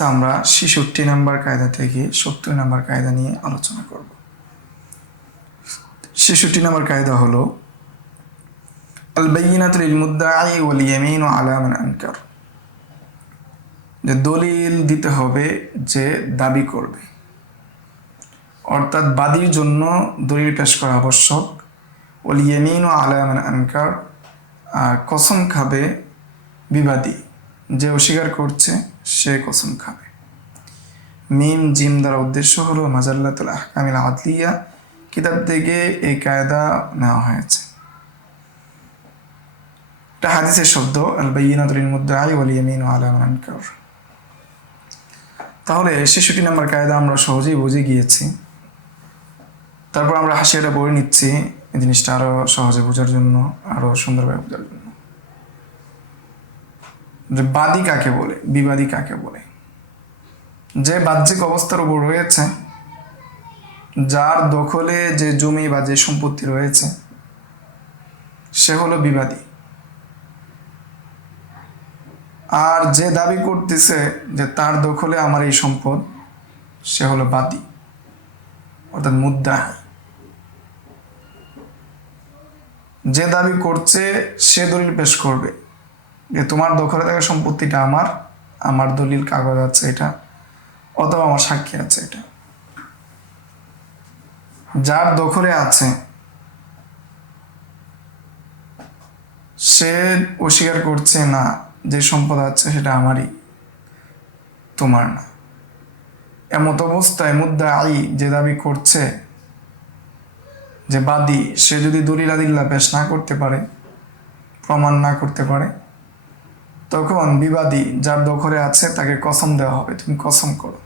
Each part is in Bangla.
আমরা ৬৬ নম্বর কায়দা থেকে ৭০ নম্বর কায়দা নিয়ে আলোচনা করব। ৬৬ নম্বর কায়দা হলো আল বাইয়িনাতু লিল মুদ্দাঈ ওয়াল ইয়ামিনু আলা মান আনকার। যে দলিল দিতে হবে যে দাবি করবে, অর্থাৎ বাদীর জন্য দলিল পেশ করা আবশ্যক। ওয়াল ইয়ামিনু আলা মান আনকার, আর কসম খাবে বিবাদী, যে অস্বীকার করছে সে কসম খাবে। মিম জিম দ্বারা উদ্দেশ্য হলো মাজাল্লাতুল আহকামিল আদলিয়া কিতাব থেকে এই কায়দা নেওয়া হয়েছে। এটা হাদিসের শব্দ, আল বাইয়িনাতু লিল মুদ্দাঈ ওয়াল ইয়ামিনু আলা মান আনকার। তাহলে ৬৬ নম্বর কায়দা আমরা সহজেই বুঝে গিয়েছি। তারপর আমরা হাসিয়াটা পড়ে নিচ্ছি এই জিনিসটা আরো সহজে বোঝার জন্য, আরো সুন্দরভাবে বোঝার জন্য। যে বাদী কাকে বলে, বিবাদী কাকে বলে? যে বাহ্যিক অবস্থার উপর রয়েছে, যার দখলে যে জমি বা যে সম্পত্তি রয়েছে, সে হলো বিবাদী। আর যে দাবি করতেছে যে তার দখলে আমার এই সম্পদ, সে হলো বাদী, অর্থাৎ মুদ্দাঈ। যে দাবি করছে সে দলিল পেশ করবে যে তোমার দখলে থাকা সম্পত্তিটা আমার, আমার দলিল কাগজ আছে এটা, অথবা আমার সাক্ষী আছে এটা। যার দখলে আছে সে অস্বীকার করছে না, যে সম্পদ আছে সেটা আমারই, তোমার না। এমত অবস্থায় মুদ্দাঈ যে দাবি করছে, যে বাদী, সে যদি দলিল আদিল্লা পেশ না করতে পারে, প্রমাণ না করতে পারে, তখন বিবাদী যার দখলে আছে তাকে কসম দেওয়া হবে, তুমি কসম করো।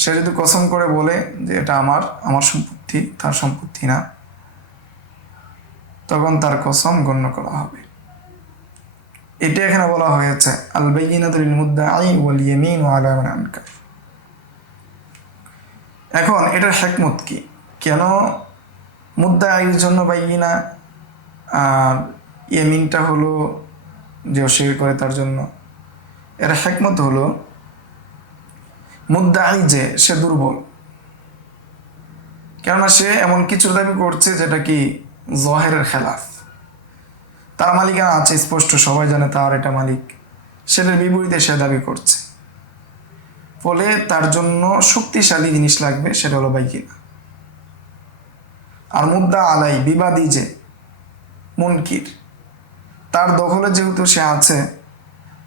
সে যদি কসম করে বলে যে এটা আমার, আমার সম্পত্তি, তার সম্পত্তি না, তখন তার কসম গণ্য করা হবে। এটা এখানে বলা হয়েছে আল বাইয়িনাতু লিল মুদ্দাঈ ওয়াল ইয়ামিনু আলা মান আনকার। এখন এটার হিকমত কি? কেন মুদ্দাঈর জন্য বাইয়িনা আর ইয়ামিনটা হলো যে অস্বীকার করে তার জন্য? এর হিকমত হলো মুদ্দাঈ যে সে দুর্বল, কেননা সে এমন কিছু দাবি করছে যেটা কি যাহিরের খেলাফ। তার মালিকানা আছে স্পষ্ট, সবাই জানে তার এটা মালিক, সেটার বিপরীতে সে দাবি করছে। ফলে তার জন্য শক্তিশালী জিনিস লাগবে, সেটা হলো বাইয়িনা। আর মুদ্দা আলাই বিবাদী যে মুনকির, তার দখলে যেহেতু সে আছে,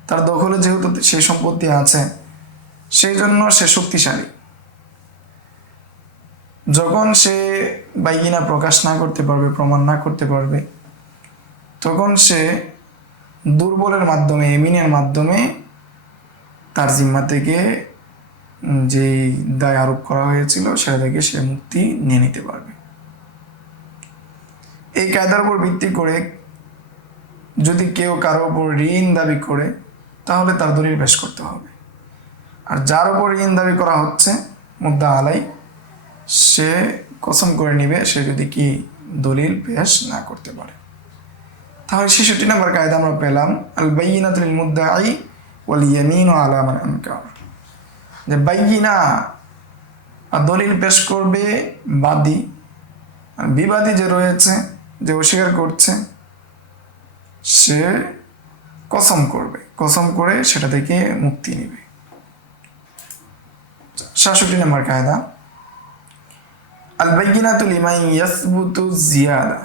তার দখলে যেহেতু সেই সম্পত্তি আছে, সেই জন্য সে শক্তিশালী। যখন সে বাইয়িনা প্রকাশ না করতে পারবে, প্রমাণ না করতে পারবে, তখন সে দুর্বলের মাধ্যমে, এমিনের মাধ্যমে তার জিম্মা থেকে যেই দায় আরোপ করা হয়েছিল সেটা থেকে সে মুক্তি নিয়ে নিতে পারবে। এই কায়দার উপর ভিত্তি করে যদি কেউ কারো উপর ঋণ দাবি করে, তাহলে তার দলিল পেশ করতে হবে। আর যার উপর ঋণ দাবি করা হচ্ছে মুদ্দা আলাই, সে কসম করে নিবে সে যদি কি দলিল পেশ না করতে পারে। তাহলে ৬৬ নম্বর কায়দা আমরা পেলাম আল বাইয়িনাতু লিল মুদ্দাঈ ওয়াল ইয়ামিনু আলা মান আনকার। যে বাইয়িনা আর দলিল পেশ করবে বাদী, আর বিবাদী যে রয়েছে, যে অস্বীকার করছে, সে কসম করবে, কসম করে সেটা থেকে মুক্তি নেবে। ৬৭ নম্বর কায়দা আল বাইয়িনাতু লিমান ইয়াসবুতু জিয়াদা।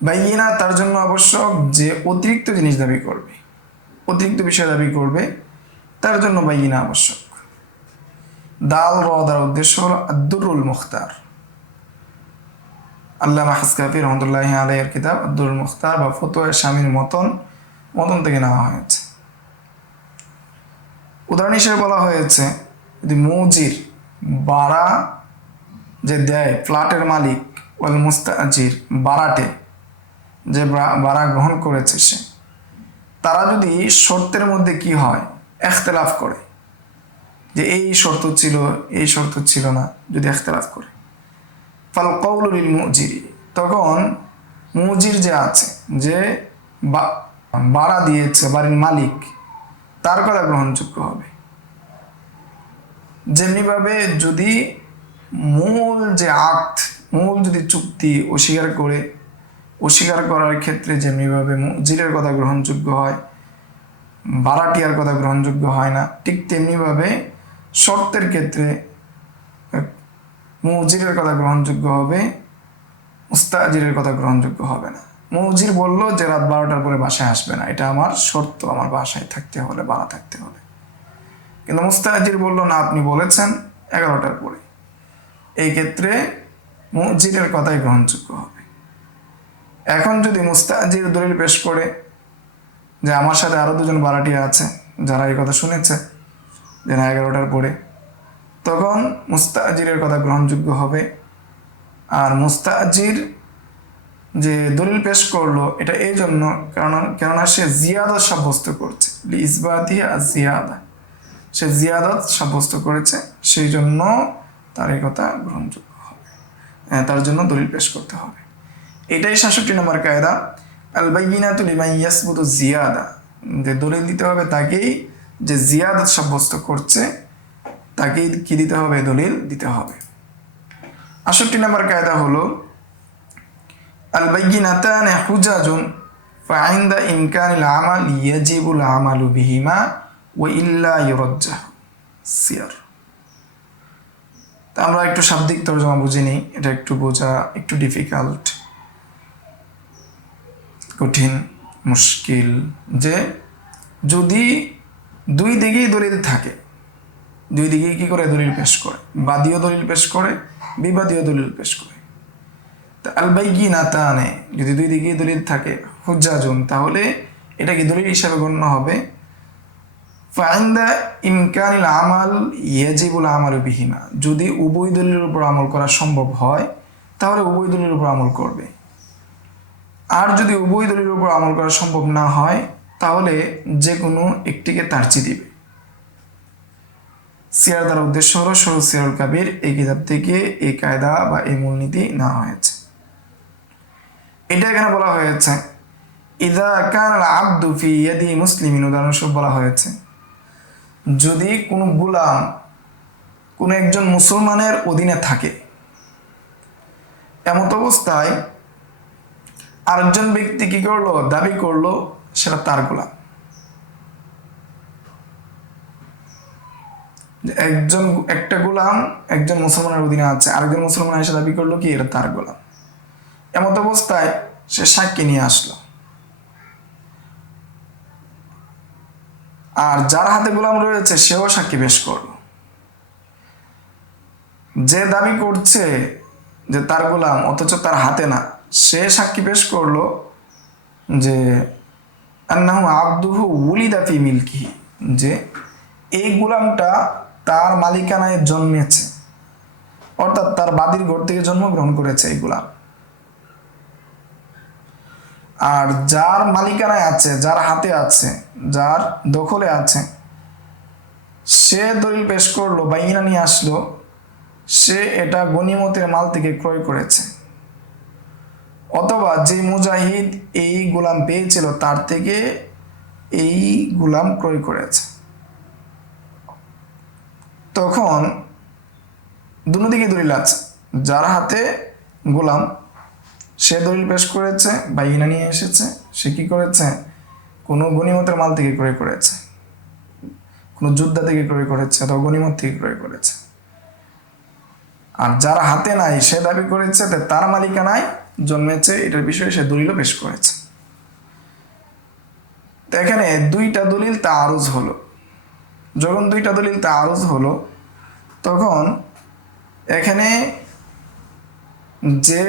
বাইয়িনা তার জন্য আবশ্যক যে অতিরিক্ত জিনিস দাবি করবে, অতিরিক্ত বিষয় দাবি করবে, তার জন্য বাইয়িনা আবশ্যক। দাল র দ্বারা উদ্দেশ্য হলো আদ-দুররুল মুখতার। আল্লামা হাসকাফি রহমতুল্লাহি আলাইহির কিতাব আদ-দুররুল মুখতার বা ফতোয়া শামীর মতন থেকে নেওয়া হয়েছে। উদাহরণ হিসেবে বলা হয়েছে, যদি মুজির বাড়া যে দেয়, ফ্ল্যাটের মালিক, ওয়াল মুস্তাজির বাড়াটে যে বাড়া গ্রহণ করেছে সে, তারা যদি শর্তের মধ্যে কি হয় ইখতিলাফ করে, যে এই শর্ত ছিল, এই শর্ত ছিল না, যদি ইখতিলাফ করে, ফাল কওলু লিল মুজিরি, তখন মুজির যে আছে, যে বাড়া দিয়েছে, বাড়ির মালিক, তার কথা গ্রহণযোগ্য হবে। যেমনিভাবে যদি মূল যে মূল যদি চুক্তি অস্বীকার করার ক্ষেত্রে যেমনিভাবে মুজিরের কথা গ্রহণযোগ্য হয়, ভাড়াটিয়ার কথা গ্রহণযোগ্য হয় না, ঠিক তেমনিভাবে শর্তের ক্ষেত্রে মুজিরের কথা গ্রহণযোগ্য হবে, মুস্তাজিরের কথা গ্রহণযোগ্য হবে না। মুজির বলল যে রাত 12টার পরে বাসায় আসবে না, এটা আমার শর্ত, আমার বাসায় থাকতে হলে, ভাড়া থাকতে হলে। কিন্তু মুস্তাজির বলল না, আপনি বলেছেন 11টার পরে, এই ক্ষেত্রে মুজিরের কথাই গ্রহণযোগ্য হবে। এখন যদি মুস্তাজির দলিল পেশ করে যে আমার সাথে আরো দুজন ভাড়াটিয়া আছে যারা এই কথা শুনেছে যে না 11টার পরে, তখন মুস্তাজিরের কথা গ্রহণযোগ্য হবে। আর মুস্তাজির যে দলিল পেশ করলো এটা এই জন্য কেননা সে জিয়াদত সাব্যস্ত করছে, ইসবাতিহা জিয়াদা, সে জিয়াদত সাব্যস্ত করেছে, সেই জন্য তার এই কথা গ্রহণযোগ্য হবে, তার জন্য দলিল পেশ করতে হবে। এটাই 66 নম্বর কায়দা, আল বাইয়িনাতু লিমান ইয়াসবুতু জিয়াদা, যে দলিল দিতে হবে তাকেই যে জিয়াদত সাব্যস্ত করছে, তাকেই কি দিতে হবে, দলিল দিতে হবে। 68 নম্বর কায়দা হলো আল বাইয়িনাতানি হুজাজুন ফাইনদা ইমকানিল আমাল ইয়াজিবুল আমালু বিহিমা ওয়া ইল্লা ইউরাজ্জাহ সিয়ার। তা আমরা একটু শাব্দিক তরজমা বুঝে নিই, এটা একটু বোঝা একটু ডিফিকাল্ট, কঠিন, মুশকিল। যে যদি দুই দিকেই দলিল থাকে, দুই দিকেই কি করে দলিল পেশ করে, বাদীয় দলিল পেশ করে, বিবাদীয় দলিল পেশ করে। তা আল বাইয়িনাতানে যদি দুই দিকেই দলিল থাকে, হুজ্জাজুন, তাহলে এটা কি দলিল হিসাবে গণ্য হবে। ফাইন্দা ইমকানিল আমাল ইয়াজিবুল আমালু বিহিমা, যদি উভয় দলিলের উপর আমল করা সম্ভব হয় তাহলে উভয় দলিলের উপর আমল করবে। আর যদি উভয় দলিলের উপর আমল করা সম্ভব না হয় তাহলে যে কোনো একটিকে তারজি দিবে। সিয়ার দ্বারা উদ্দেশ্য হলো সরু সিয়ারুল কাবির, এই কিতাব থেকে এই কায়দা বা এই মূলনীতি নেওয়া হয়েছে। এটা এখানে বলা হয়েছে ইযা কানাল আবদু ফি ইয়াদি মুসলিমিন, উদাহরণস্বরূপ বলা হয়েছে যদি কোনো গোলাম কোনো একজন মুসলমানের অধীনে থাকে, এমত অবস্থায় আরেকজন ব্যক্তি কি করলো, দাবি করলো সেটা তার গোলাম। একটা গোলাম একজন মুসলমানের অধীনে আছে, আরেকজন মুসলমান এসে দাবি করলো কি এটা তার গোলাম। এমত অবস্থায় সে সাক্ষী নিয়ে আসলো, আর যার হাতে গোলাম রয়েছে সেও সাক্ষী পেশ করলো। যে দাবি করছে যে তার গোলাম অথচ তার হাতে না, সে সাক্ষী পেশ করলো যে আন্নাহু আবদুহু উলিদা ফি মিলকিহি, যে এই গোলামটা তার মালিকানায় জন্মেছে, অর্থাৎ তার বাদীর ঘর থেকে জন্মগ্রহণ করেছে এই গোলাম। আর যার মালিকানায় আছে, যার হাতে আছে, যার দখলে আছে, সে দলিল পেশ করলো, বাইনা নিয়ে আসলো, সে এটা গনিমতের মাল থেকে ক্রয় করেছে, অথবা যে মুজাহিদ এই গোলাম পেয়েছিল তার থেকে এই গোলাম ক্রয় করেছে। তখন দুদিকে দলিল আছে, যার হাতে গোলাম সে দলিল পেশ করেছে, বাইনা নিয়ে এসেছে, সে কি করেছে, কোনো গনিমতের মাল থেকে ক্রয় করেছে, কোনো যোদ্ধা থেকে ক্রয় করেছে অথবা গনিমত থেকে ক্রয় করেছে। আর যার হাতে নাই সে দাবি করেছে তার মালিকানায় জন্মেছে, এটার বিষয়ে সে দলিলও পেশ করেছে। তো এখানে দুইটা দলিল তাআরুজ হলো। যখন দুইটা দলিল তাআরুজ হলো তখন এখানে যে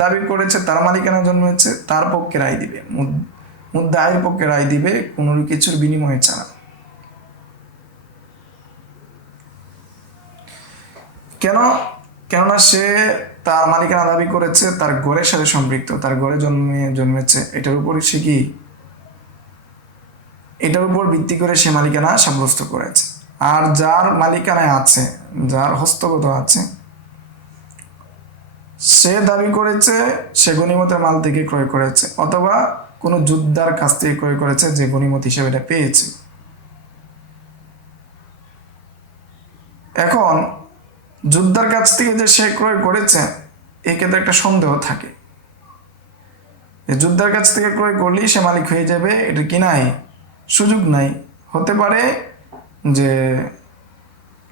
দাবি করেছে তার মালিকানায় জন্মেছে তার পক্ষে রায় দিবে, মুদ্দায়ের পক্ষে রায় দিবে কোনো কিছুর বিনিময়ে ছাড়া। কেননা সে তার মালিকানা দাবি করেছে, তার ঘরের সাথে সম্পৃক্ত, তার ঘরে জন্মেছে, এটার উপর সে কি, এটার উপর ভিত্তি করে সে মালিকানা সাব্যস্ত করেছে। আর যার মালিকানায় আছে, যার হস্তগত আছে, সে দাবি করেছে সে গনিমতের মাল থেকে ক্রয় করেছে, অথবা কোনো যোদ্ধার কাছ থেকে ক্রয় করেছে যে গনিমত হিসেবে এটা পেয়েছে। এখন যোদ্ধার কাছ থেকে যে সে ক্রয় করেছে এই ক্ষেত্রে একটা সন্দেহ থাকে, যোদ্ধার কাছ থেকে ক্রয় করলেই সে মালিক হয়ে যাবে, এটা কি নাই, সুযোগ নাই। হতে পারে যে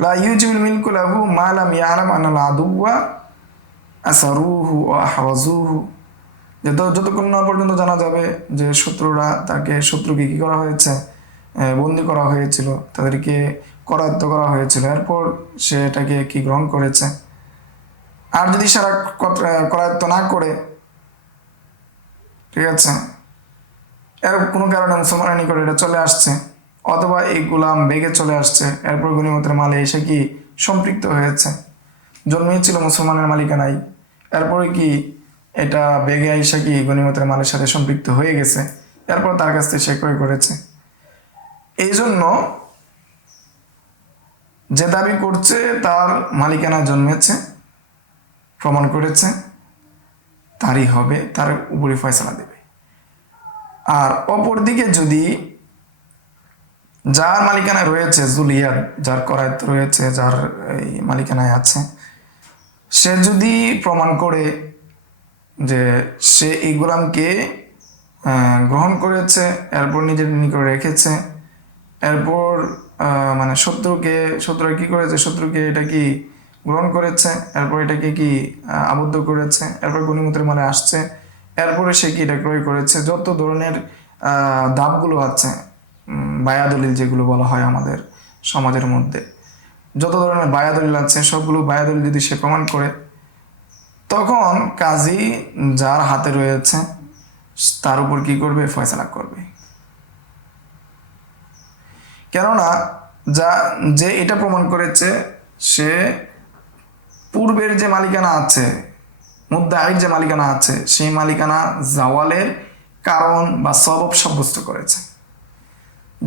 লা ইউজিবুল মিলকু লাহু মা লাম ইয়ালাম আনাল আদুওয়া আসারুহু ওয়া আহওয়াজুহু, যে যতক্ষণ না পর্যন্ত জানা যাবে যে শত্রুকে কি করা হয়েছে, বন্দি করা হয়েছিল, তাদেরকে করায়ত্ত করা হয়েছিল, এরপর সে এটাকে কি গ্রহণ করেছে। আর যদি সারা করায়ত্ত না করে, ঠিক আছে, এর কোনো কারণে মুসলমানের নিকট এটা চলে আসছে, অথবা এই গোলাম বেগে চলে আসছে, এরপর গনিমতের মালে এসে কি সম্পৃক্ত হয়েছে, জন্মিয়েছিল মুসলমানের মালিকানায়, এরপরে কি এটা বেগে এসে কি গনিমতের মালের সাথে সম্পৃক্ত হয়ে গেছে, এরপর তার কাছ থেকে সে ক্রয় করেছে। এই জন্য যে দাবি করছে তার মালিকানা জন্মেছে, প্রমাণ করেছে, তারই হবে, তার উপরে ফয়সালা দেবে। আর অপরদিকে যদি যার মালিকানায় রয়েছে, জুলিয়ার, যার করায়ত্ত রয়েছে, যার এই মালিকানায় আছে, সে যদি প্রমাণ করে যে সে এই গোলামকে গ্রহণ করেছে, এরপর নিজের নিকট রেখেছে, এরপর মানে শত্রুরা কি করেছে, শত্রুকে এটা কি গ্রহণ করেছে, এরপর এটাকে কি আবদ্ধ করেছে, এরপর গনিমতের মালে আসছে, এরপরে সে কি এটা ক্রয় করেছে, যত ধরনের ধাপগুলো আছে, বায়া দলিল যেগুলো বলা হয় আমাদের সমাজের মধ্যে, যত ধরনের বায়া দলিল আছে সবগুলো বায়া দলিল যদি সে প্রমাণ করে, তখন কাজী যার হাতে রয়েছে তার উপর কি করবে, ফয়সালা করবে। কেননা যে এটা প্রমাণ করেছে সে পূর্বের যে মালিকানা আছে, মুদ্দাঈর যে মালিকানা আছে, সেই মালিকানা জাওয়ালের কারণ বা সবব সাব্যস্ত করেছে।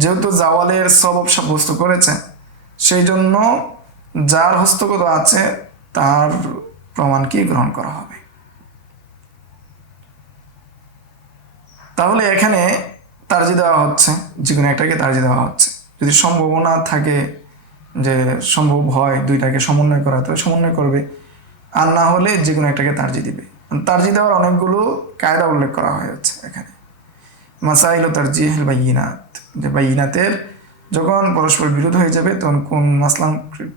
যেহেতু জাওয়ালের সবব সাব্যস্ত করেছে, সেই জন্য যার হস্তগত আছে তার প্রমাণ কি গ্রহণ করা হবে। তাহলে এখানে তারজি দেওয়া হচ্ছে, যে কোনো একটাকে তারজি দেওয়া হচ্ছে। যদি সম্ভাবনা থাকে যে সম্ভব হয় দুইটাকে সমন্বয় করা, তো সমন্বয় করবে, আর না হলে যে কোনো একটাকে তারজি দিবে। তারজি দেওয়ার অনেকগুলো কায়দা উল্লেখ করা হয়েছে এখানে। মাসাইল ও তারজিহুল বাইয়িনাত, যে বাইয়িনাতের যখন পরস্পর বিরোধ হয়ে যাবে তখন কোন মাসলার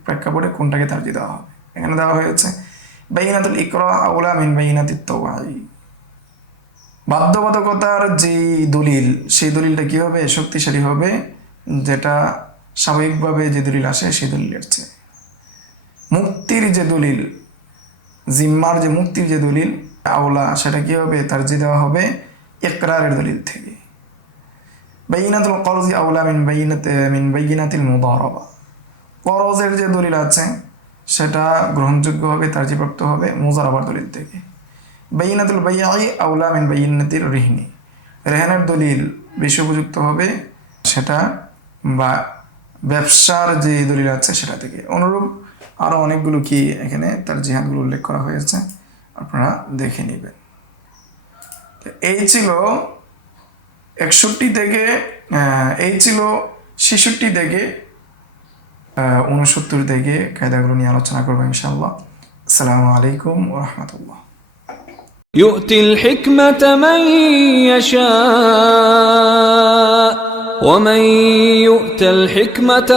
প্রেক্ষাপটে কোনটাকে তারজি দেওয়া হবে। এখানে দেওয়া হয়েছে বাইয়িনাতুল ইকরা আউলা মিন বাইয়িনাতিত তাওয়াই, বাধ্যবাধকতার যে দলিল, সেই দলিলটা কি হবে, শক্তিশালী হবে, যেটা স্বাভাবিকভাবে যে দলিল আসে সেই দলিলের চেয়ে। মুক্তির যে দলিল, জিম্মার যে মুক্তির যে দলিল আওলা, সেটা কি হবে, তারজি দেওয়া হবে ইকরারের দলিল থেকে। বাইয়িনাতুল করজি আওলা মিন বাইয়িনাতিল মুদারাবা, করজের যে দলিল আছে সেটা গ্রহণযোগ্য হবে, তারজিপ্রাপ্ত হবে মুজারাবার দলিল থেকে। বাইয়িনাতুল বাইয়ি আওলা মিন বাইয়িনাতির রিহনি, রেহানের দলিল বেশি উপযুক্ত হবে সেটা বা ব্যবসার যে দলিল আছে সেটা থেকে। অনুরূপ আরও অনেকগুলো কি এখানে তার জিহাদগুলো উল্লেখ করা হয়েছে, আপনারা দেখে নেবেন। এই ছিল 66 থেকে 69 থেকে কায়দাগুলো নিয়ে আলোচনা করবো ইনশাআল্লাহ। আসসালামু আলাইকুম ওয়া রাহমাতুল্লাহ। يؤتي الحكمة من يشاء ومن يؤت الحكمة